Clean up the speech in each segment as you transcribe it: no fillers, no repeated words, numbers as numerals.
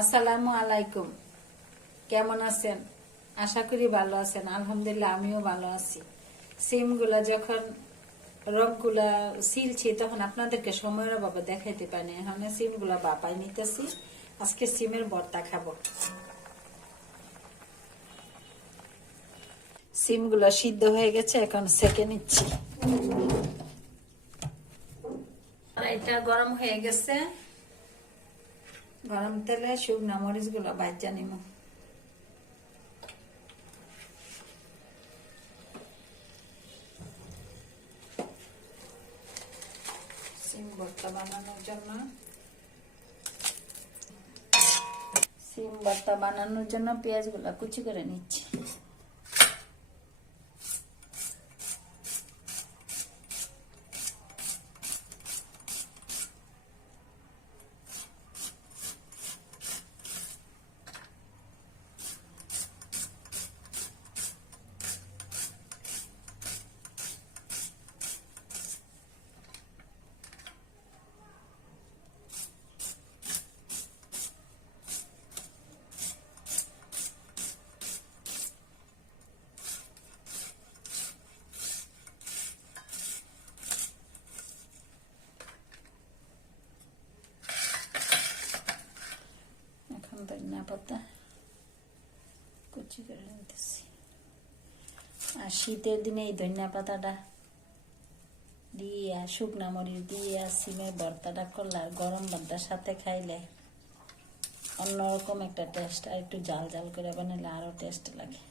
আসসালামু আলাইকুম। কেমন আছেন? আশা করি ভালো আছেন। আলহামদুলিল্লাহ আমিও ভালো আছি। সিমগুলা যখন রগগুলা সিলছি তখন আপনাদেরকে সময়ের অভাবে দেখাইতে পারিনি। এখন সিমগুলা বাপাই নিতেছি। আজকে সিমের ভর্তা খাবো। সিমগুলা সিদ্ধ হয়ে গেছে, এখন সেকে নিচ্ছি। এটা গরম হয়ে গেছে। গরম তেলে শুকনা মরিচ গুলো ভাজা নিব। সিম ভর্তা বানানোর জন্য পেঁয়াজ গুলা কুচি করে নিচ্ছি। ধনিয়া পাতা কুচি করে নিতেছি। আর শীতের দিনে এই ধনিয়া পাতাটা দিয়ে শুকনা মরিচ দিয়ে সিমের ভর্তাটা করলে আর গরম ভাতটার সাথে খাইলে অন্যরকম একটা টেস্ট। আর একটু জাল জাল করে বানালে আরো টেস্ট লাগে।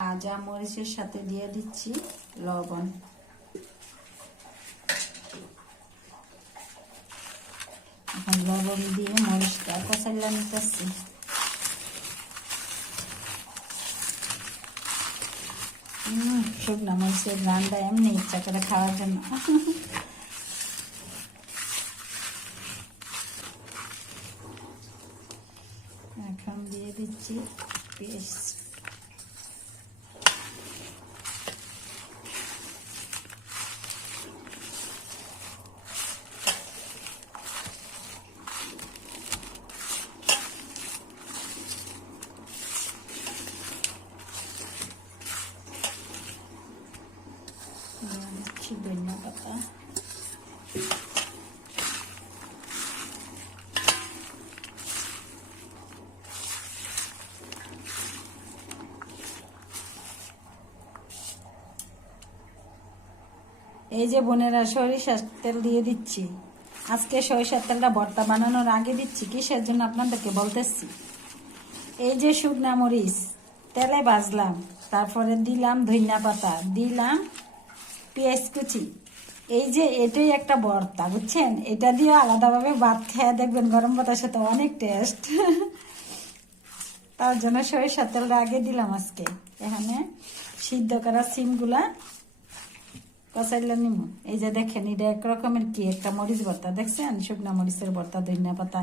ভাজা মরিচের সাথে দিয়ে দিচ্ছি লবণ। এখন লবণ দিয়ে মরিচটা কষাইলা নিতেছি। শুকনা মরিচের রান্না এমনি ইচ্ছা করে খাওয়ার জন্য। এখন দিয়ে দিচ্ছি পেস্ট। ধনিয়া পাতা, এই যে বোনেরা সরিষার তেল দিয়ে দিচ্ছি। আজকে সরিষার তেলটা ভর্তা বানানোর আগে দিচ্ছি, কিসের জন্য আপনাদেরকে বলতেছি। এই যে শুকনা মরিচ তেলে ভাজলাম, তারপরে দিলাম ধনিয়া পাতা, দিলাম পেঁয়াজ কুচি। এই যে এটাই একটা ভর্তা, বুঝছেন? এটা দিয়ে আলাদাভাবে ভাত খেয়ে দেখবেন গরম ভাতের সাথে, অনেক টেস্ট। তার জন্য সরিষার তেলটা আগে দিলাম আজকে। এখানে সিদ্ধ করা সিমগুলা কষাইলে নিম। এই যে দেখেন, এটা এক রকমের কি একটা মরিচ ভর্তা, দেখছেন? শুকনা মরিচের ভর্তা, ধনিয়া পাতা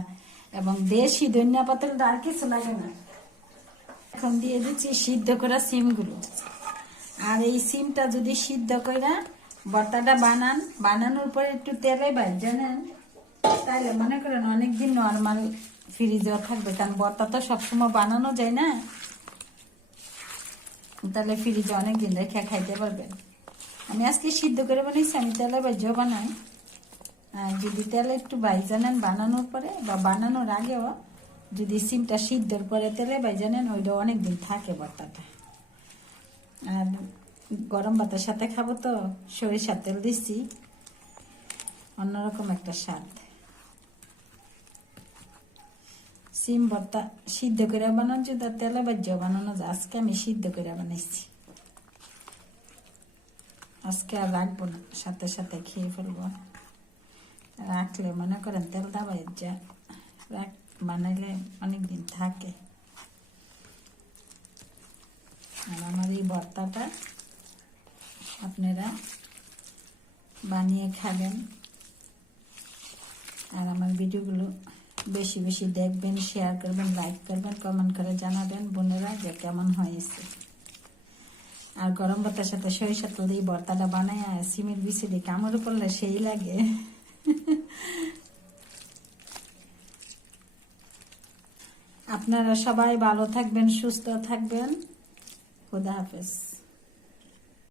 এবং দেশি ধনিয়া পাতাটা, আর কিছু লাগে না। এখন দিয়ে দিচ্ছি সিদ্ধ করা সিমগুলো। আর এই সিমটা যদি সিদ্ধ করে ভর্তাটা বানানোর পরে একটু তেলে ভাজা নেন, তাইলে মনে করেন অনেকদিন নর্মাল ফ্রিজেও থাকবে। কারণ ভর্তা তো সবসময় বানানো যায় না, তাহলে ফ্রিজে অনেকদিন রেখে খাইতে পারবেন। আমি আজকে সিদ্ধ করে বানাইছি, আমি তেলে ভাজাও বানাই। আর যদি তেলে একটু ভাজা নেন বানানোর পরে বা বানানোর আগেও, যদি সিমটা সিদ্ধর পরে তেলে ভাজা নেন, ওইটা অনেকদিন থাকে ভর্তাটা। আর গরম ভাতের সাথে খাবো তো, সরিষার তেল দিচ্ছি, অন্যরকম একটা স্বাদ। সিম ভর্তা সিদ্ধ করে বানানো যদি তেলে ভাজা বানানো যায়, আজকে আমি সিদ্ধ করে বানাইছি। আজকে আর রাখবো না, সাথে সাথে খেয়ে ফেলবো। রাখলে মনে করেন তেলটা ভাজা বানাইলে অনেকদিন থাকে। আর আমার এই ভর্তাটা আপনারা বানিয়ে খাবেন। আর আমার ভিডিওগুলো বেশি বেশি দেখবেন, শেয়ার করবেন, লাইক করবেন, কমেন্ট করে জানাবেন বোনেরা যে কেমন হয়েছে। আর গরম ভাতের সাথে সরিষার তেল দিয়ে ভর্তাটা বানায় সিমের বিচি দিয়ে কামড় পড়লে সেই লাগে। আপনারা সবাই ভালো থাকবেন, সুস্থ থাকবেন। খুদা হাফেজ।